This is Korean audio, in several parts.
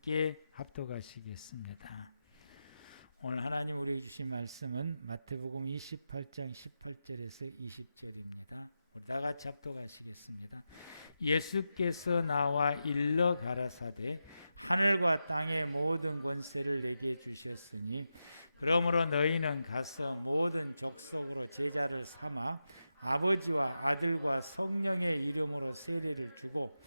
함께 합독하시겠습니다. 오늘 하나님 우리 주신 말씀은 마태복음 28장 18절에서 20절입니다. 다 같이 합독하시겠습니다. 예수께서 나와 일러 가라사대 하늘과 땅의 모든 권세를 내게 주셨으니 그러므로 너희는 가서 모든 족속으로 제자를 삼아 아버지와 아들과 성령의 이름으로 세례를 주고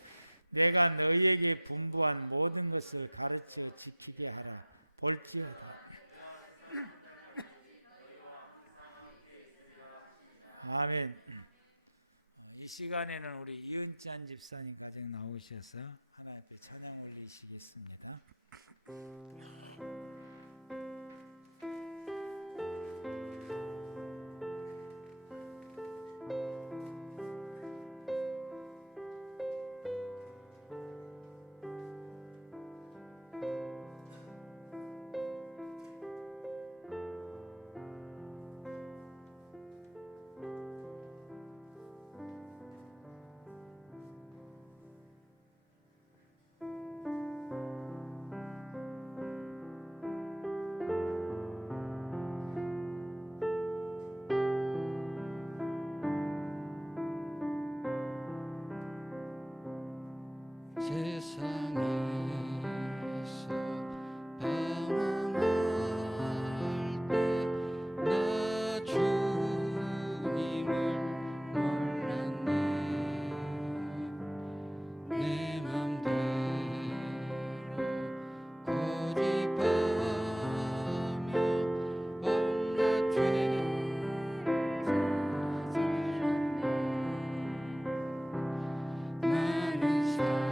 내가 너희에게 분부한 모든 것을 가르쳐 지키게 하라. 볼지어다. 아멘. 이 시간에는 우리 이은찬 집사님 가정 나오셔서 하나님 앞에 찬양 올리시겠습니다. 세상에서 방황할 때 나 주님을 몰랐네. 내 맘대로 고집하며 온갖 죄를 저질렀네. 많은 사람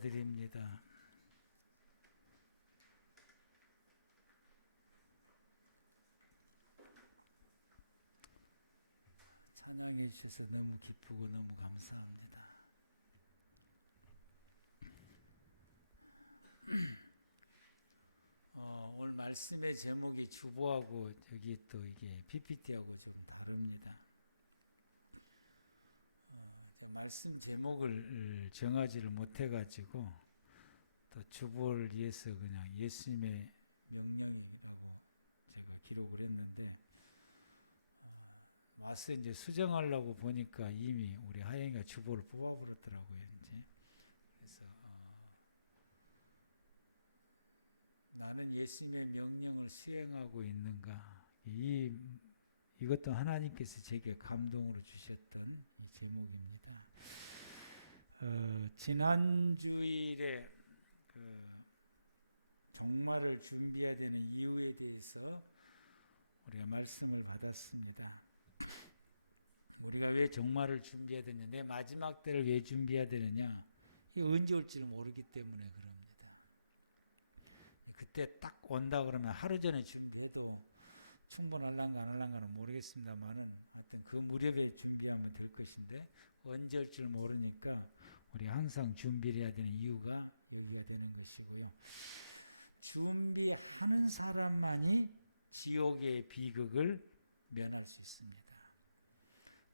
감사드립니다. 찬양해 주셔서 너무 기쁘고 너무 감사합니다. 오늘 말씀의 제목이 주보하고 여기 또 이게 PPT하고 좀 다릅니다. 말씀 제목을 정하지를 못해가지고 또 주보를 위해서 그냥 예수님의 명령이라고 제가 기록을 했는데 와서 이제 수정하려고 보니까 이미 우리 하영이가 주보를 뽑아버렸더라고요. 이제 그래서 나는 예수님의 명령을 수행하고 있는가, 이것도 하나님께서 제게 감동으로 주셨던 제목입니다. 지난 주일에 종말을 준비해야 되는 이유에 대해서 우리가 말씀을 받았습니다. 우리가 왜 종말을 준비해야 되느냐, 내 마지막 때를 왜 준비해야 되느냐, 이게 언제 올지를 모르기 때문에 그럽니다. 그때 딱 온다 그러면 하루 전에 준비해도 충분할란가 안 할란가는 모르겠습니다만은 하여튼 그 무렵에 준비하면 될 것인데 언제 올지를 모르니까 우리 항상 준비를 해야 되는 이유가 되는 것이고요. 준비하는 사람만이 지옥의 비극을 면할 수 있습니다.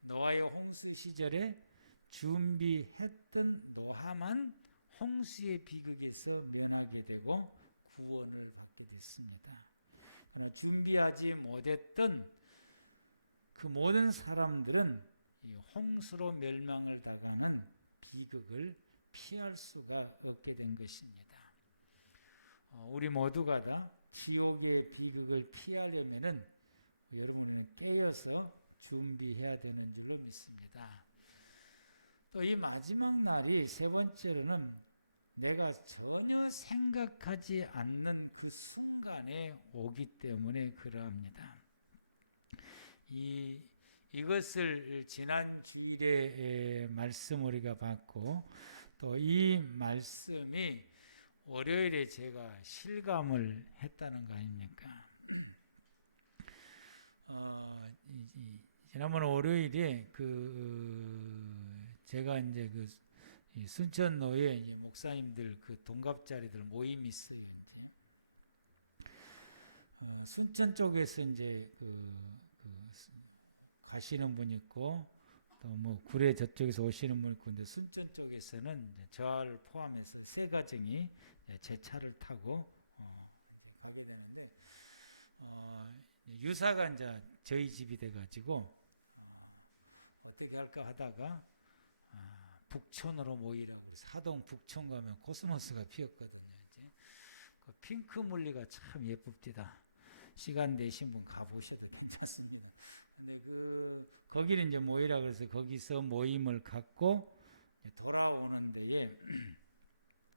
노아의 홍수 시절에 준비했던 노아만 홍수의 비극에서 면하게 되고 구원을 받게 됐습니다. 준비하지 못했던 그 모든 사람들은 이 홍수로 멸망을 당하는 비극을 피할 수가 없게 된 것입니다. 우리 모두가 다 지옥의 비극을 피하려면은 여러분은 깨어서 준비해야 되는 줄로 믿습니다. 또 이 마지막 날이 세 번째로는 내가 전혀 생각하지 않는 그 순간에 오기 때문에 그러합니다. 이것을 지난 주일에 말씀 우리가 받고 또 이 말씀이 월요일에 제가 실감을 했다는 거 아닙니까? 지난번 월요일에 제가 이제 순천로에 목사님들 동갑자리들 모임이 있어요. 순천 쪽에서 이제 가시는 분 있고 또 뭐 구례 저쪽에서 오시는 분 있고, 근데 순천 쪽에서는 저를 포함해서 세 가정이 제 차를 타고 가게 되는데 유사가 이제 저희 집이 돼가지고 어떻게 할까 하다가 북촌으로 모이라고 해서 하동 북촌 가면 코스모스가 피었거든요. 이제 그 핑크 물리가 참 예쁩니다. 시간 되신 분 가보셔도 괜찮습니다. 근데 거기는 이제 모이라 그래서 거기서 모임을 갖고 돌아오는 데에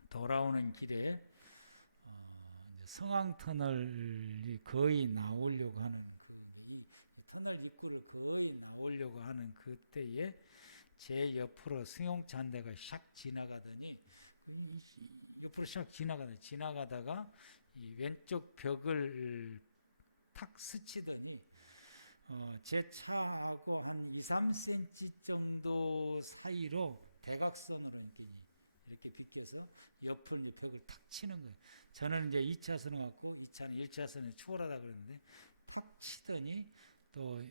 돌아오는 길에 성황터널이 거의 나오려고 하는, 이 터널 입구를 거의 나오려고 하는 그때에 제 옆으로 승용차 한 대가 샥 지나가더니 옆으로 샥 지나가다가 이 왼쪽 벽을 탁 스치더니 제 차하고 한 2, 3cm 정도 사이로 대각선으로 이렇게 비껴서 옆을 벽을 탁 치는 거예요. 저는 이제 2차선을 갖고 이 차는 1차선에 추월하다 그랬는데 탁 치더니 또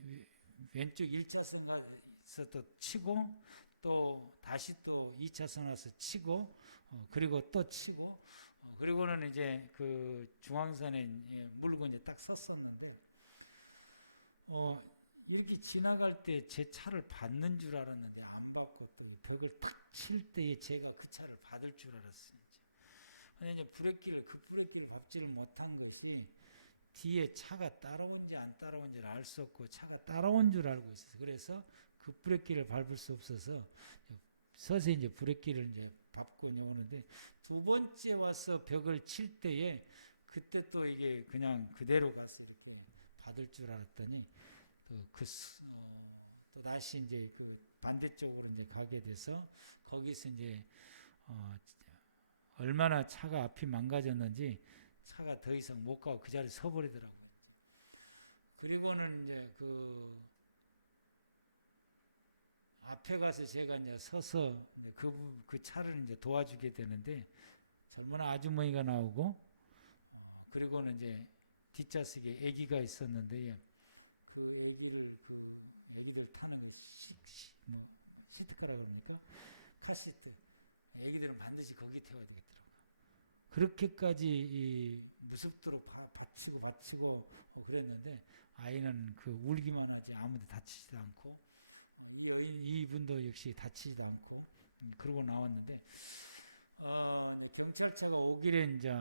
왼쪽 1차선 가서 또 치고 또 다시 또 2차선 와서 치고 그리고 또 치고 그리고는 이제 그 중앙선에 물고 이제 딱 섰었는데 이렇게 지나갈 때 제 차를 받는 줄 알았는데 안 받고 또 벽을 탁 칠 때에 제가 그 차를 받을 줄 알았어요. 근데 이제 브레이크를 밟지를 못한 것이 뒤에 차가 따라온지 안 따라온지를 알 수 없고 차가 따라온 줄 알고 있었어요. 그래서 그 브레이크를 밟을 수 없어서 서서히 이제 브레이크를 이제 밟고 오는데 두 번째 와서 벽을 칠 때에 그때 또 이게 그냥 그대로 가서 이렇게 받을 줄 알았더니 또 다시 이제 반대쪽으로 이제 가게 돼서 거기서 이제 얼마나 차가 앞이 망가졌는지 차가 더 이상 못 가고 그 자리에 서버리더라고요. 그리고는 이제 앞에 가서 제가 이제 서서 그 차를 이제 도와주게 되는데 젊은 아주머니가 나오고 그리고는 이제 뒷좌석에 아기가 있었는데 애기들 타는 거 시트카라고 합니까? 카시트. 애기들은 반드시 거기 태워야 되겠더라고요. 그렇게까지 무섭도록 받치고 그랬는데 아이는 울기만 하지 아무도 다치지도 않고 이분도 역시 다치지도 않고 그러고 나왔는데 경찰차가 오길래 이제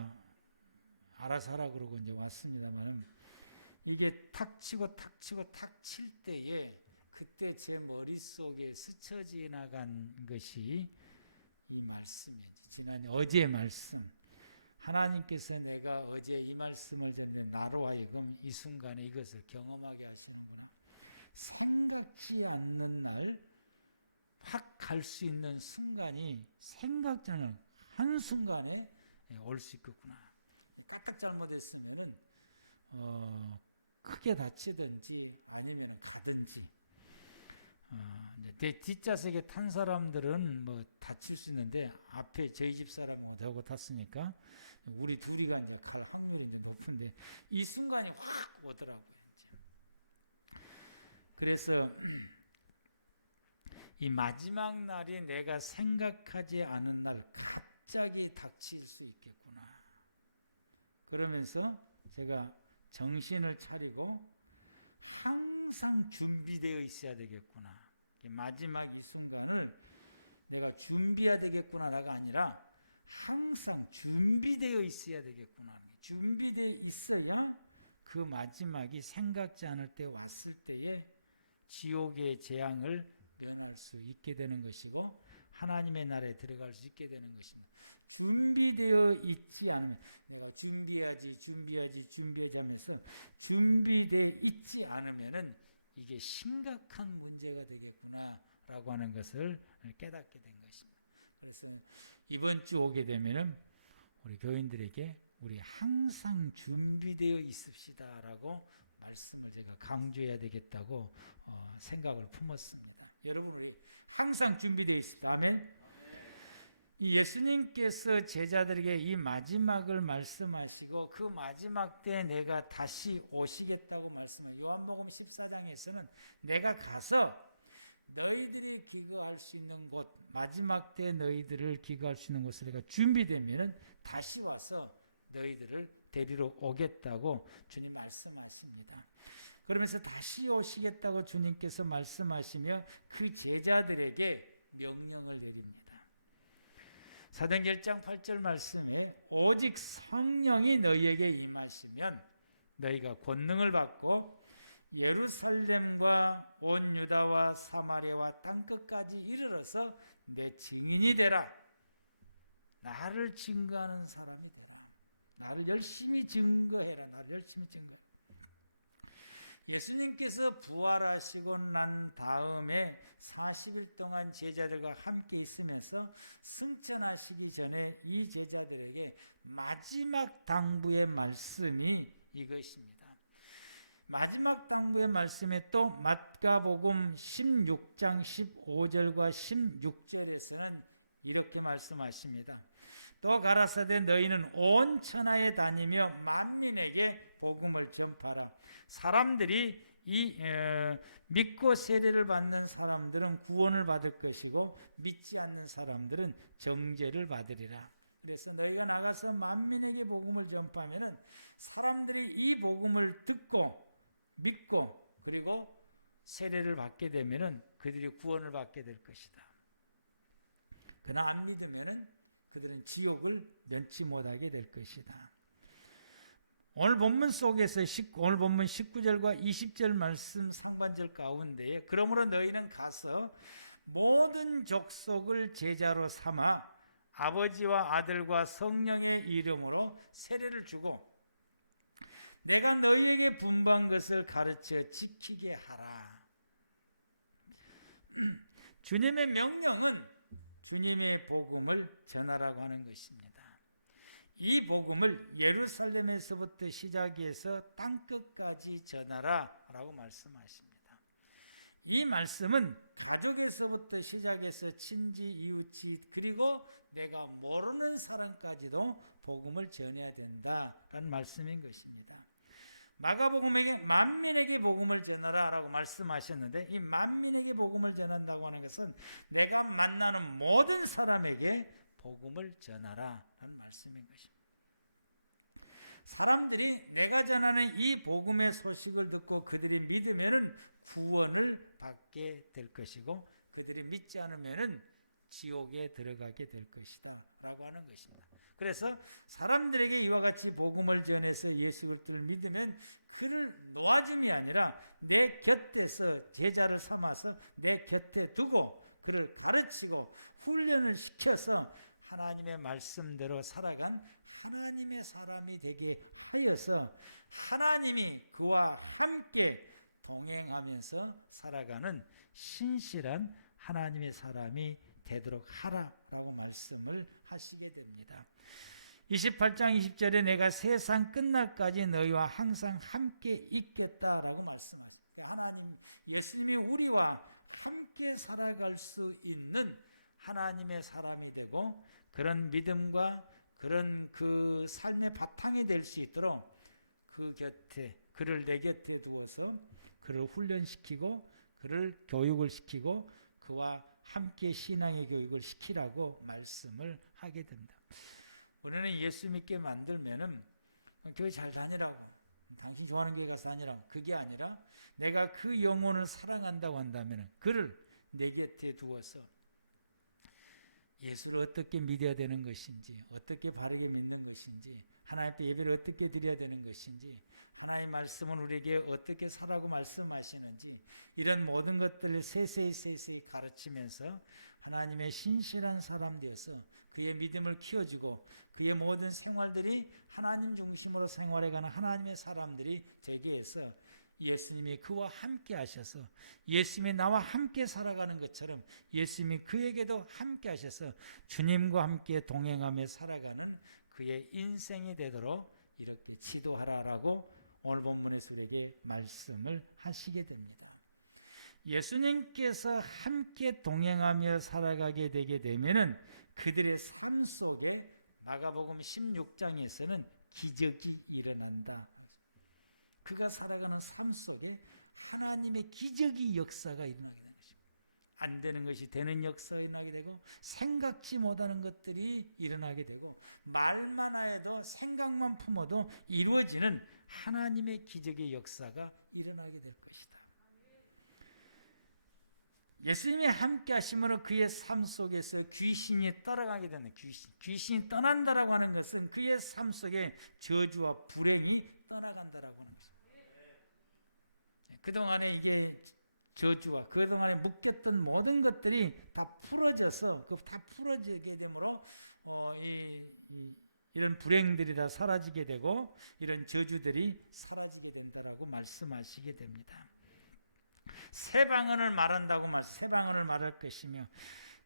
알아서 하라 그러고 이제 왔습니다만 이게 탁 치고 탁 칠 때에 그때 제 머릿속에 스쳐 지나간 것이 이 말씀이에요. 지난 어제의 말씀. 하나님께서 내가 어제 이 말씀을 듣는 나로 하여금 이 순간에 이것을 경험하게 하시는구나. 생각지 않는 날 확 갈 수 있는 순간이 생각지 않은 한순간에 올 수 있겠구나. 깍깍 잘못했으면 크게 다치든지 아니면 가든지 이제 뒷좌석에 탄 사람들은 뭐 다칠 수 있는데 앞에 저희 집 사람하고 탔으니까 우리 둘이가 이제 갈 확률이 이제 높은데 이 순간이 확 오더라고요. 이제. 그래서 이 마지막 날이 내가 생각하지 않은 날 갑자기 닥칠 수 있겠구나. 그러면서 제가 정신을 차리고 항상 준비되어 있어야 되겠구나. 마지막 이 순간을 내가 준비해야 되겠구나가 아니라 항상 준비되어 있어야 되겠구나. 준비되어 있어야 그 마지막이 생각지 않을 때 왔을 때에 지옥의 재앙을 면할 수 있게 되는 것이고 하나님의 나라에 들어갈 수 있게 되는 것입니다. 준비되어 있지 않으면 내가 준비하지 하면서 준비되어 있지 않으면은 이게 심각한 문제가 되겠구나라고 하는 것을 깨닫게 된 것입니다. 그래서 이번 주 오게 되면은 우리 교인들에게 우리 항상 준비되어 있읍시다라고 말씀을 제가 강조해야 되겠다고 생각을 품었습니다. 여러분 우리 항상 준비되어 있습니다. 아멘. 이 예수님께서 제자들에게 이 마지막을 말씀하시고 그 마지막 때 내가 다시 오시겠다고 말씀하시고 요한복음 14장에서는 내가 가서 너희들이 기거할 수 있는 곳 마지막 때 너희들을 기거할 수 있는 곳을 내가 준비되면 다시 와서 너희들을 데리러 오겠다고 주님 말씀하십니다. 그러면서 다시 오시겠다고 주님께서 말씀하시며 그 제자들에게 명령을 내립니다. 사도행전 1장 8절 말씀에 오직 성령이 너희에게 임하시면 너희가 권능을 받고 예루살렘과 온 유다와 사마리아와 땅끝까지 이르러서 내 증인이 되라. 나를 증거하는 사람이 되라. 나를 열심히 증거해라. 나를 열심히 증거. 예수님께서 부활하시고 난 다음에 40일 동안 제자들과 함께 있으면서 승천하시기 전에 이 제자들에게 마지막 당부의 말씀이 이것입니다. 마지막 당부의 말씀에 또 마가복음 16장 15절과 16절에서는 이렇게 말씀하십니다. 또 가라사대 너희는 온 천하에 다니며 만민에게 복음을 전파하라. 사람들이 믿고 세례를 받는 사람들은 구원을 받을 것이고 믿지 않는 사람들은 정죄를 받으리라. 그래서 너희가 나가서 만민에게 복음을 전파하면 사람들이 이 복음을 듣고 믿고 그리고 세례를 받게 되면 그들이 구원을 받게 될 것이다. 그러나 안 믿으면 그들은 지옥을 면치 못하게 될 것이다. 오늘 본문 속에서 오늘 본문 19절과 20절 말씀 상반절 가운데에 그러므로 너희는 가서 모든 족속을 제자로 삼아 아버지와 아들과 성령의 이름으로 세례를 주고 내가 너희에게 분부한 것을 가르쳐 지키게 하라. 주님의 명령은 주님의 복음을 전하라고 하는 것입니다. 이 복음을 예루살렘에서부터 시작해서 땅끝까지 전하라 라고 말씀하십니다. 이 말씀은 가족에서부터 시작해서 친지, 이웃이, 그리고 내가 모르는 사람까지도 복음을 전해야 된다라는 말씀인 것입니다. 마가복음에 만민에게 복음을 전하라 라고 말씀하셨는데, 이 만민에게 복음을 전한다고 하는 것은 내가 만나는 모든 사람에게 복음을 전하라 라는 말씀인 것입니다. 사람들이 내가 전하는 이 복음의 소식을 듣고 그들이 믿으면 구원을 받게 될 것이고, 그들이 믿지 않으면 지옥에 들어가게 될 것이다 라고 하는 것입니다. 그래서 사람들에게 이와 같이 복음을 전해서 예수 그리스도를 믿으면 그를 놓아줌이 아니라 내 곁에서 제자를 삼아서 내 곁에 두고 그를 가르치고 훈련을 시켜서 하나님의 말씀대로 살아간 하나님의 사람이 되게 하여서 하나님이 그와 함께 동행하면서 살아가는 신실한 하나님의 사람이 되도록 하라라고 말씀을 하시게 됩니다. 28장 20절에 내가 세상 끝날까지 너희와 항상 함께 있겠다라고 말씀하십니다. 하나님, 예수님이 우리와 함께 살아갈 수 있는 하나님의 사람이 되고 그런 믿음과 그런 그 삶의 바탕이 될 수 있도록 그 곁에, 그를 내 곁에 두어서 그를 훈련시키고 그를 교육을 시키고 그와 함께 신앙의 교육을 시키라고 말씀을 하게 됩니다. 우리는 예수 믿게 만들면은 교회 잘 다니라고, 당신 좋아하는 교회 가서 다니라고, 그게 아니라 내가 그 영혼을 사랑한다고 한다면 그를 내 곁에 두어서 예수를 어떻게 믿어야 되는 것인지, 어떻게 바르게 믿는 것인지, 하나님 앞에 예배를 어떻게 드려야 되는 것인지, 하나님의 말씀은 우리에게 어떻게 살라고 말씀하시는지, 이런 모든 것들을 세세히 가르치면서 하나님의 신실한 사람 되어서 그의 믿음을 키워주고 그의 모든 생활들이 하나님 중심으로 생활해가는 하나님의 사람들이 되게 해서 예수님이 그와 함께 하셔서 예수님이 나와 함께 살아가는 것처럼 예수님이 그에게도 함께 하셔서 주님과 함께 동행하며 살아가는 그의 인생이 되도록 이렇게 지도하라라고 오늘 본문에서 우리에게 말씀을 하시게 됩니다. 예수님께서 함께 동행하며 살아가게 되게 되면은 그들의 삶 속에 마가복음 16장에서는 기적이 일어난다. 그가 살아가는 삶 속에 하나님의 기적이 역사가 일어나게 되는 것입니다. 안 되는 것이 되는 역사가 일어나게 되고 생각지 못하는 것들이 일어나게 되고 말만 해도 생각만 품어도 이루어지는 하나님의 기적의 역사가 일어나게 될 것이다. 예수님이 함께 하시므로 그의 삶 속에서 귀신이 따라가게 되는 귀신이 떠난다라고 하는 것은 그의 삶 속에 저주와 불행이 떠나간다라고 하는 것입니다. 그동안에 이게 저주와 그동안에 묶였던 모든 것들이 다 풀어져서 다 풀어지게 되므로 이런 불행들이 다 사라지게 되고 이런 저주들이 사라지게 된다라고 말씀하시게 됩니다. 새 방언을 말한다고 새 방언을 말할 것이며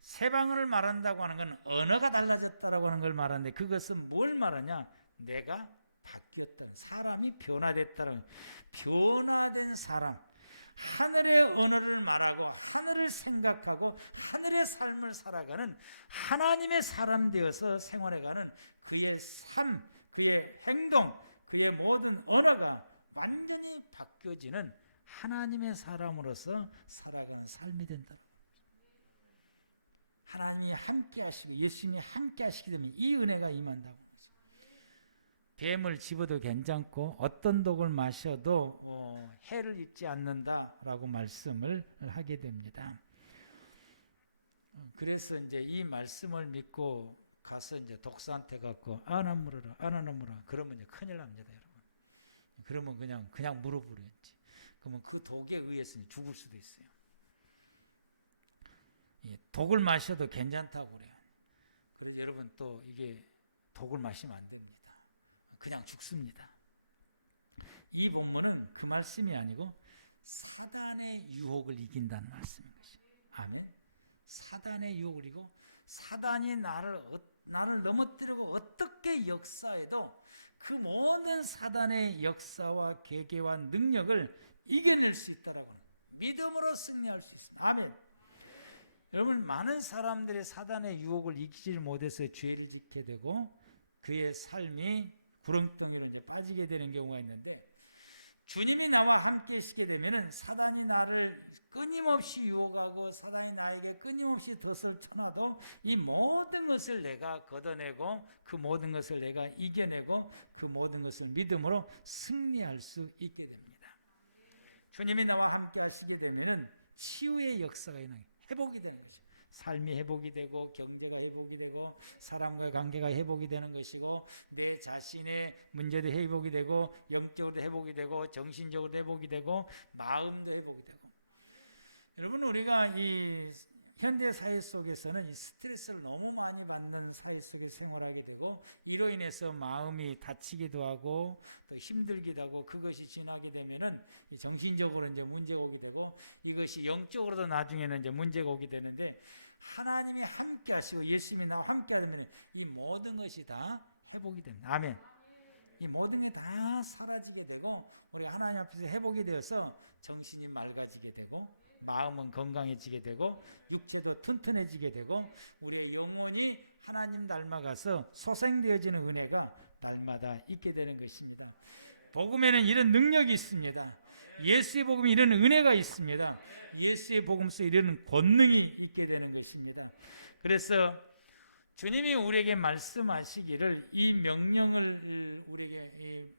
새 방언을 말한다고 하는 건 언어가 달라졌다라고 하는 걸 말하는데 그것은 뭘 말하냐? 내가 바뀌었다. 사람이 변화됐다는 변화된 사람. 하늘의 언어를 말하고 하늘을 생각하고 하늘의 삶을 살아가는 하나님의 사람 되어서 생활해가는 그의 삶, 그의 행동, 그의 모든 언어가 완전히 바뀌어지는 하나님의 사람으로서 살아가는 삶이 된다. 하나님이 함께 하시고 예수님이 함께 하시게 되면 이 은혜가 임한다고. 뱀을 집어도 괜찮고 어떤 독을 마셔도 해를 입지 않는다라고 말씀을 하게 됩니다. 그래서 이제 이 말씀을 믿고 가서 이제 독사한테 갖고 아나 물어라, 아나 물어라. 그러면 이제 큰일 납니다, 여러분. 그러면 그냥 물어버렸지. 그러면 그 독에 의해서 죽을 수도 있어요. 독을 마셔도 괜찮다고 그래요. 그래서 여러분 또 이게 독을 마시면 안 됩니다. 그냥 죽습니다. 이 본문은 그 말씀이 아니고 사단의 유혹을 이긴다는 말씀인 것이에요. 아멘. 사단의 유혹을 이기고 사단이 나를 넘어뜨리고 어떻게 지옥의 역사에도 그 모든 사단의 역사와 계계와 능력을 이겨낼 수 있다라고 믿음으로 승리할 수 있습니다. 아멘. 여러분, 많은 사람들이 사단의 유혹을 이기지 못해서 죄를 짓게 되고 그의 삶이 구렁텅이로 이제 빠지게 되는 경우가 있는데, 주님이 나와 함께 있게 되면은 사단이 나를 끊임없이 유혹하고 사단이 나에게 끊임없이 돛을 쳐놔도 이 모든 것을 내가 걷어내고 그 모든 것을 내가 이겨내고 그 모든 것을 믿음으로 승리할 수 있게 됩니다. 주님이 나와 함께 하시게 되면은 치유의 역사가 일어나요. 회복이 되는 거죠. 삶이 회복이 되고 경제가 회복이 되고 사람과의 관계가 회복이 되는 것이고 내 자신의 문제도 회복이 되고 영적으로도 회복이 되고 정신적으로도 회복이 되고 마음도 회복이 되고. 여러분, 우리가 이 현대 사회 속에서는 이 스트레스를 너무 많이 받는 사회 속에 생활하게 되고 이로 인해서 마음이 다치기도 하고 또 힘들기도 하고 그것이 지나게 되면은 정신적으로 이제 문제가 오게 되고 이것이 영적으로도 나중에는 이제 문제가 오게 되는데, 하나님이 함께 하시고 예수님이 나와 함께 하는 이 모든 것이 다 회복이 됩니다. 아멘. 이 모든 게 다 사라지게 되고 우리가 하나님 앞에서 회복이 되어서 정신이 맑아지게 되고 마음은 건강해지게 되고 육체도 튼튼해지게 되고 우리의 영혼이 하나님 닮아가서 소생되어지는 은혜가 날마다 있게 되는 것입니다. 복음에는 이런 능력이 있습니다. 예수의 복음에 이런 은혜가 있습니다. 예수의 복음 속에 이런 권능이 있게 되는 것입니다. 그래서 주님이 우리에게 말씀하시기를 이 명령을 우리에게 이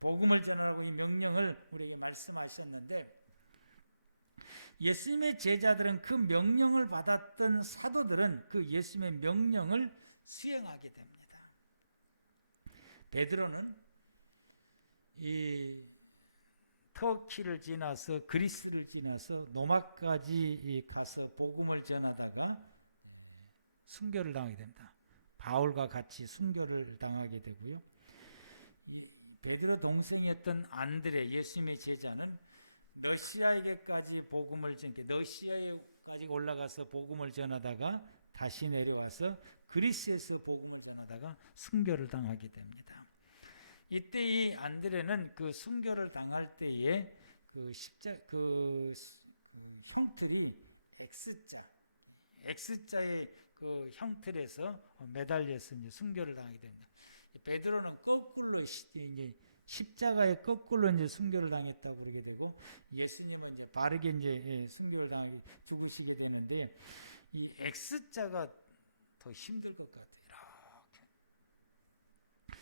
복음을 전하라고 이 명령을 우리에게 말씀하셨는데, 예수님의 제자들은 그 명령을 받았던 사도들은 그 예수님의 명령을 수행하게 됩니다. 베드로는 이 터키를 지나서 그리스를 지나서 로마까지 가서 복음을 전하다가 순교를 당하게 됩니다. 바울과 같이 순교를 당하게 되고요. 베드로 동생이었던 안드레, 예수님의 제자는 러시아에게까지 복음을 전게 러시아에까지 올라가서 복음을 전하다가 다시 내려와서 그리스에서 복음을 전하다가 순교를 당하게 됩니다. 이때 이 안드레는 그 순교를 당할 때에 그 형틀이 X자의 그 형틀에서 매달려서 이제 순교를 당하게 됩니다. 베드로는 거꾸로 이제 십자가에 거꾸로 이제 순교를 당했다고 그러게 되고, 예수님은 이제 바르게 이제 순교를 당하고 죽으시게 되는데, 이 X자가 더 힘들 것 같아요. 이렇게.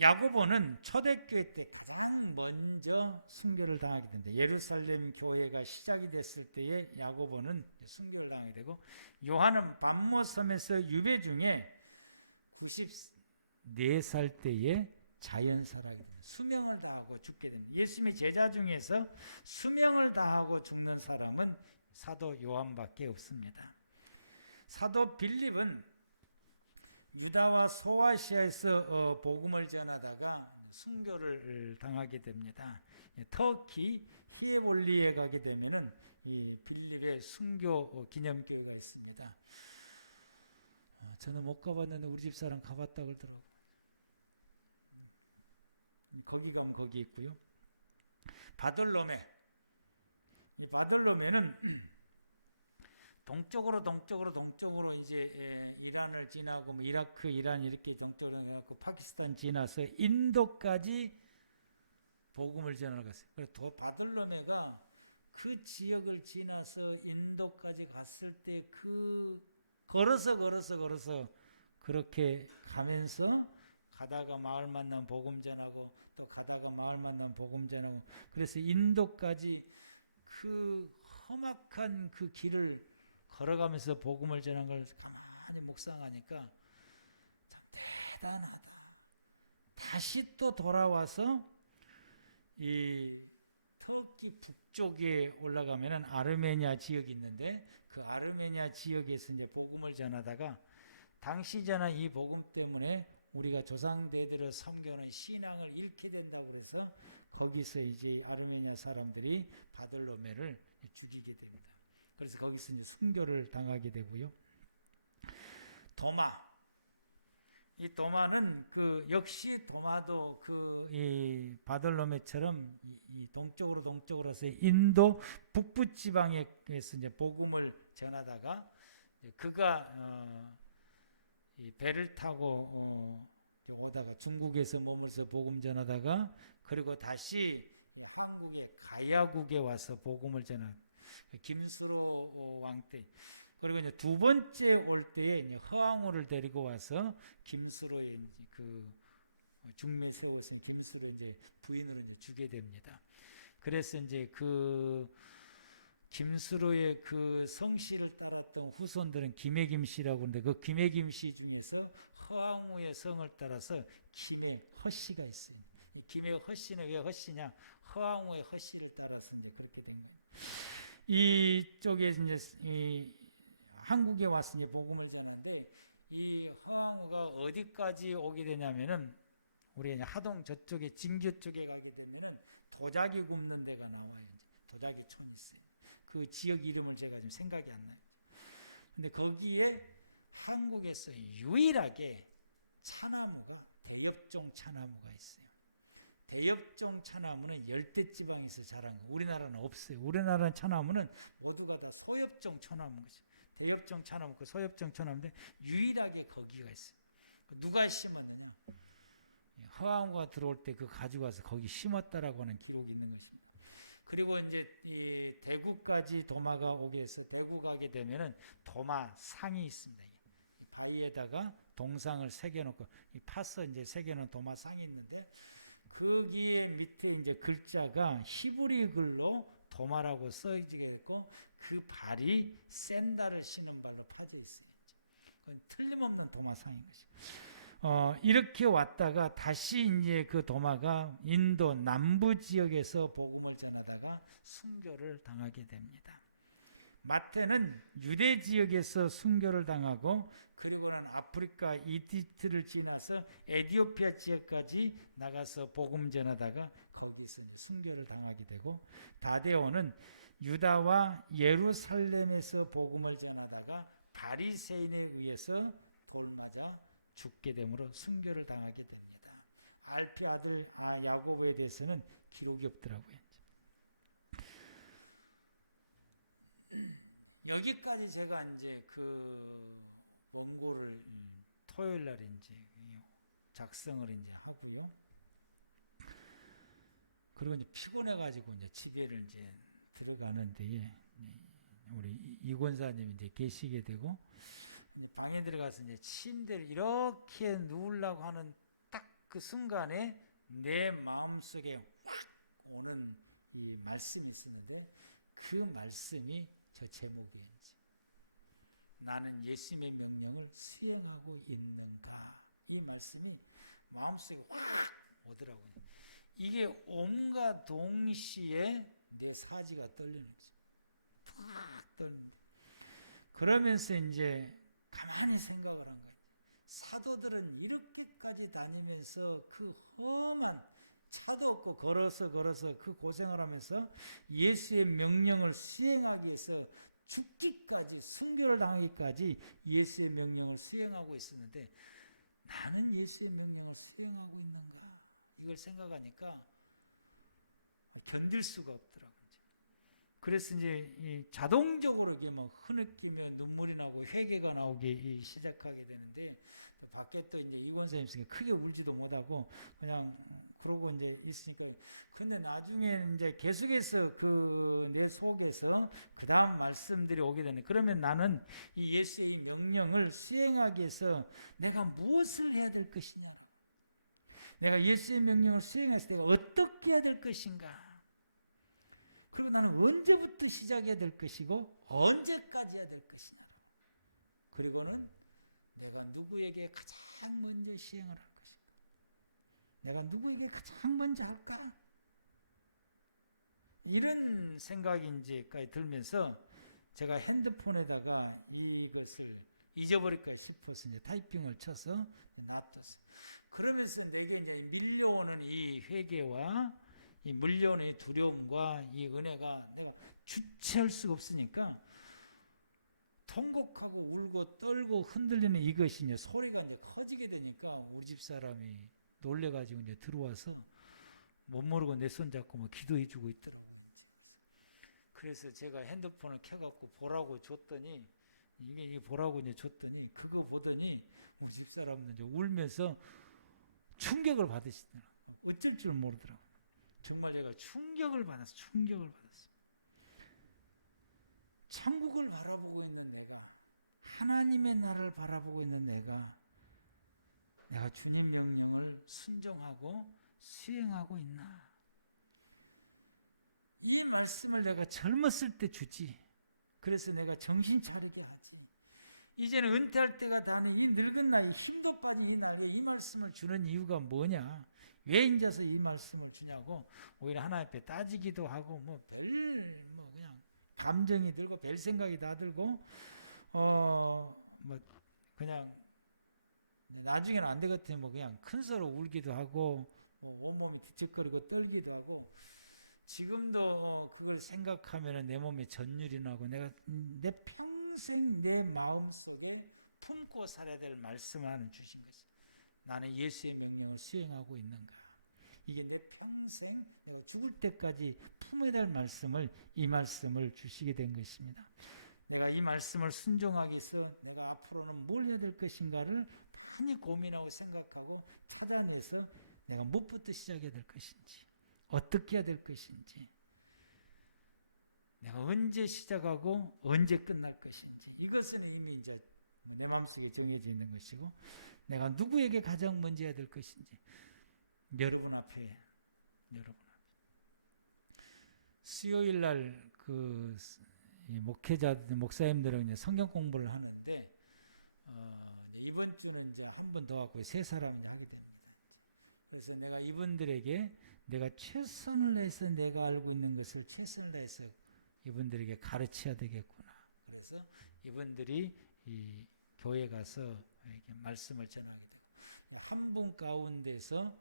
야고보는 초대교회 때 가장 먼저 순교를 당하게 됩니다. 예루살렘 교회가 시작이 됐을 때에 야고보는 순교를 당하게 되고, 요한은 pat모섬에서 유배 중에 94살 때에 자연사라게 됩니다. 수명을 다하고 죽게 됩니다. 예수님의 제자 중에서 수명을 다하고 죽는 사람은 사도 요한밖에 없습니다. 사도 빌립은 유다와 소아시아에서 복음을 전하다가 순교를 당하게 됩니다. 터키 히에롤리에 가게 되면은 이 빌립의 순교 기념교회가 있습니다. 저는 못 가봤는데 우리 집사람 가봤다 그러더라고요. 거기 가면 거기 있고요. 바돌로메는 동쪽으로 이제 이란을 지나고 이라크, 이란 이렇게 동쪽으로 해갖고 파키스탄 지나서 인도까지 복음을 전하러 갔어요. 그래서 바돌로메가 그 지역을 지나서 인도까지 갔을 때 걸어서 그렇게 가면서 가다가 마을 만나면 복음 전하고 또 가다가 마을 만나면 복음 전하고, 그래서 인도까지 그 험악한 그 길을 걸어가면서 복음을 전한 걸 가만히 묵상하니까 참 대단하다. 다시 또 돌아와서 이 터키 북쪽에 올라가면은 아르메니아 지역이 있는데 그 아르메니아 지역에서 이제 복음을 전하다가 당시 전한 이 복음 때문에 우리가 조상대대로 섬겨오는 신앙을 잃게 된다고 해서 거기서 이제 아르메니아 사람들이 바돌로메를 죽이게 됩니다. 그래서 거기서 이제 순교를 당하게 되고요. 도마, 이 도마는 그 역시 도마도 그 이 바돌로메처럼 이 동쪽으로 해서 인도 북부 지방에서 이제 복음을 전하다가 그가 이 배를 타고 오다가 중국에서 머물서 복음 전하다가 그리고 다시 한국의 가야국에 와서 복음을 전한 김수로 왕 때. 그리고 이제 두 번째 올 때에 이제 허황우를 데리고 와서 김수로의 그 중매 세웠은 김수로 이제 부인으로 이제 주게 됩니다. 그래서 이제 그 김수로의 그 성씨를 따랐던 후손들은 김해김씨라고 하는데 그 김해김씨 중에서 허황우의 성을 따라서 김해허씨가 있어요. 김해허씨는 왜 허씨냐? 허황우의 허씨를 따라서 이제 그렇게 된 거예요. 이쪽에 이제 이 한국에 와서 이제 복음을 전하는데 이 허황우가 어디까지 오게 되냐면은 우리 이제 하동 저쪽에 진교 쪽에 가게 되면은 도자기 굽는 데가 나와요. 이제 도자기촌이 있어요. 그 지역 이름을 제가 지금 생각이 안 나요. 근데 거기에 한국에서 유일하게 차나무가 대엽종 차나무가 있어요. 대엽종 차나무는 열대지방에서 자란 거. 우리나라는 없어요. 우리나라 차나무는 모두가 다 소엽종 차나무인 거죠. 대엽종 차나무, 그 소엽종 차나무인데 유일하게 거기가 있어요. 누가 심었느냐? 허황우가 들어올 때 그 가져가서 거기 심었다라고 하는 기록이 있는 것입니다. 그리고 이제 이 대구까지 도마가 오게 해서 대구 가게 되면은 도마상이 있습니다. 바위에다가 동상을 새겨놓고 이 파서 이제 새겨놓은 도마상이 있는데 거기에 밑에 이제 글자가 히브리 글로 도마라고 써지게 있고 그 발이 샌달을 신은 발로 파져 있어요. 그건 틀림없는 도마상인 것이죠. 이렇게 왔다가 다시 이제 그 도마가 인도 남부 지역에서 복음을 전하다가 순교를 당하게 됩니다. 마태는 유대 지역에서 순교를 당하고 그리고는 아프리카 이집트를 지나서 에티오피아 지역까지 나가서 복음 전하다가 거기서 순교를 당하게 되고 다데오는 유다와 예루살렘에서 복음을 전하다가 바리새인에 의해서 돌맞아 죽게 되므로 순교를 당하게 됩니다. 알피 아들 야고보에 대해서는 기록이 없더라고요. 여기까지 제가 이제 그 원고를 토요일 날 이제 작성을 이제 하고요. 그리고 이제 피곤해가지고 이제 집에를 이제 들어가는데 우리 이권사님이 이제 계시게 되고 방에 들어가서 이제 침대를 이렇게 누우려고 하는 딱 그 순간에 내 마음속에 확 오는 이 말씀이 있었는데 그 말씀이 저 제목이었지. 나는 예수님의 명령을 수행하고 있는가. 이 말씀이 마음속에 확 오더라고요. 이게 온갖 동시에 내 사지가 떨리는 거죠. 탁 떨리는 거죠. 그러면서 이제 가만히 생각을 한 거예요. 사도들은 이렇게까지 다니면서 그 험한 차도 없고 걸어서 그 고생을 하면서 예수의 명령을 수행하기 위해서 죽기까지 순교를 당하기까지 예수의 명령을 수행하고 있었는데 나는 예수의 명령을 수행하고 있는가? 이걸 생각하니까 견딜 수가 없더라고요. 그래서 이제 자동적으로 이게 막 흐느끼며 눈물이 나고 회개가 나오기 시작하게 되는데 밖에 또 이제 이권사님 있으니까 크게 울지도 못하고 그냥 그러고 이제 있으니까 근데 나중에 이제 계속해서 그 내 속에서 그 다음 말씀들이 오게 되네. 그러면 나는 이 예수의 명령을 수행하기 위해서 내가 무엇을 해야 될 것이냐? 내가 예수의 명령을 수행했을 때 어떻게 해야 될 것인가? 그리고 나는 언제부터 시작해야 될 것이고 언제까지 해야 될 것이냐? 그리고는 내가 누구에게 가장 먼저 시행을 할 것인가? 내가 누구에게 가장 먼저 할까? 이런 생각이 이제까지 들면서 제가 핸드폰에다가 이것을 잊어버릴까 싶어서 이제 타이핑을 쳐서 놔뒀어요. 그러면서 내게 이제 밀려오는 이 회개와 이 물려오는 이 두려움과 이 은혜가 내가 주체할 수가 없으니까 통곡하고 울고 떨고 흔들리는 이것이 이제 소리가 이제 커지게 되니까 우리 집 사람이 놀래가지고 이제 들어와서 못 모르고 내 손 잡고 막 기도해주고 있더라고요. 그래서 제가 핸드폰을 켜갖고 보라고 줬더니 이게 보라고 이제 줬더니 그거 보더니 우리 집 사람은 이제 울면서 충격을 받으시더라고요. 어쩔 줄 모르더라고요. 정말 제가 충격을 받았어요. 천국을 바라보고 있는 내가, 하나님의 나라를 바라보고 있는 내가 주님 명령을 순종하고 수행하고 있나? 이 말씀을 내가 젊었을 때 주지. 그래서 내가 정신 차리게 하지. 이제는 은퇴할 때가 다니 이 늙은 나이, 힘도 빠진 이 나이에 이 말씀을 주는 이유가 뭐냐? 왜 인자서 이 말씀을 주냐고 오히려 하나님 앞에 따지기도 하고 뭐 그냥 감정이 들고 별 생각이 다 들고 뭐 그냥 나중에는 안 되겠더니 뭐 그냥 큰 소리로 울기도 하고 뭐 온몸이 뒤척거리고 떨기도 하고 지금도 그걸 생각하면 내 몸에 전율이 나고 내가 내 평생 내 마음속에 품고 살아야 될 말씀을 하나 주신 것이 나는 예수의 명령을 수행하고 있는가. 이게 내 평생 내가 죽을 때까지 품어야 될 말씀을 이 말씀을 주시게 된 것입니다. 내가 이 말씀을 순종하기 위해서 내가 앞으로는 뭘 해야 될 것인가를 많이 고민하고 생각하고 찾아내서 내가 무엇부터 시작해야 될 것인지 어떻게 해야 될 것인지 내가 언제 시작하고 언제 끝날 것인지 이것은 이미 이제 내 마음속에 정해져 있는 것이고 내가 누구에게 가장 먼저 해야 될 것인지 여러분 앞에 수요일 날 그 목회자들 목사님들은 이제 성경 공부를 하는데 이번 주는 이제 한 번 더 갖고 세 사람이 하게 됩니다. 그래서 내가 이분들에게 내가 최선을 다해서 내가 알고 있는 것을 최선을 다해서 이분들에게 가르쳐야 되겠구나. 그래서 이분들이 이 교회 가서 이렇게 말씀을 전하게 되고 한 분 가운데서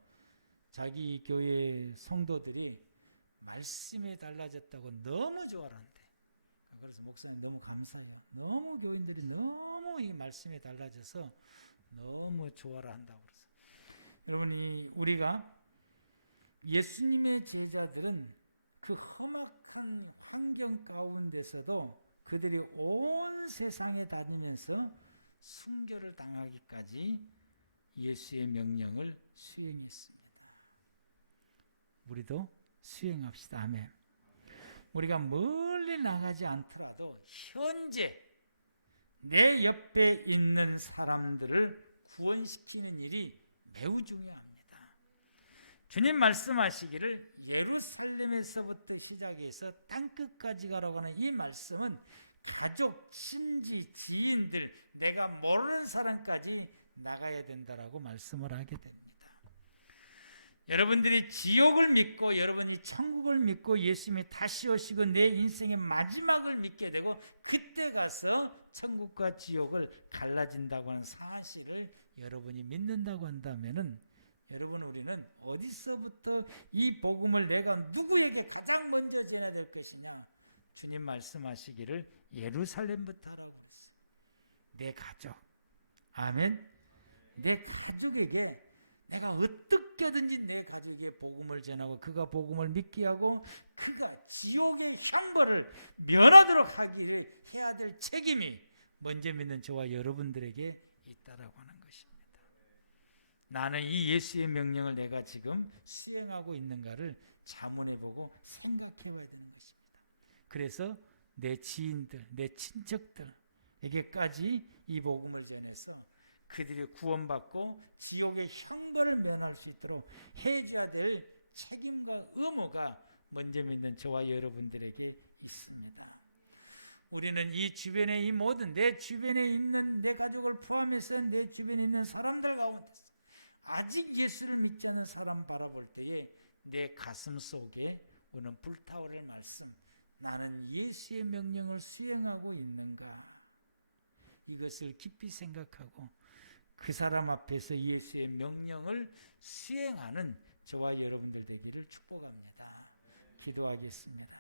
자기 교회 성도들이 말씀이 달라졌다고 너무 좋아를 한대. 그래서 목사님 너무 감사해요. 너무 교인들이 너무 이 말씀이 달라져서 너무 좋아를 한다고 그래서 여러분 우리가 예수님의 제자들은 그 험악한 환경 가운데서도 그들이 온 세상에 다니면서 순교를 당하기까지 예수의 명령을 수행했습니다. 우리도 수행합시다. 아멘. 우리가 멀리 나가지 않더라도 현재 내 옆에 있는 사람들을 구원시키는 일이 매우 중요합니다. 주님 말씀하시기를 예루살렘에서부터 시작해서 땅끝까지 가라고 하는 이 말씀은 가족, 친지, 지인들, 내가 모르는 사람까지 나가야 된다라고 말씀을 하게 됩니다. 여러분들이 지옥을 믿고 여러분이 천국을 믿고 예수님이 다시 오시고 내 인생의 마지막을 믿게 되고 그때 가서 천국과 지옥을 갈라진다고 하는 사실을 여러분이 믿는다고 한다면은 여러분 우리는 어디서부터 이 복음을 내가 누구에게 가장 먼저 줘야 될 것이냐? 주님 말씀하시기를 예루살렘부터 하라고 했어요. 내 가족. 아멘. 내 가족에게 내가 어떻게든지 내 가족에게 복음을 전하고 그가 복음을 믿게 하고 그가 지옥의 형벌을 면하도록 하기를 해야 될 책임이 먼저 믿는 저와 여러분들에게 있다라고 하는 것입니다. 나는 이 예수의 명령을 내가 지금 수행하고 있는가를 자문해보고 생각해봐야 되는 것입니다. 그래서 내 지인들, 내 친척들에게까지 이 복음을 전해서 그들이 구원받고 지옥의 형벌을 면할 수 있도록 해줘야 될 책임과 의무가 먼저 믿는 저와 여러분들에게 있습니다. 우리는 이 주변에 이 모든 내 주변에 있는 내 가족을 포함해서 내 주변에 있는 사람들 가운데서 아직 예수를 믿지 않는 사람 바라볼 때에 내 가슴 속에 오는 불타오를 말씀 나는 예수의 명령을 수행하고 있는가 이것을 깊이 생각하고 그 사람 앞에서 예수의 명령을 수행하는 저와 여러분들 되기를 축복합니다. 기도하겠습니다.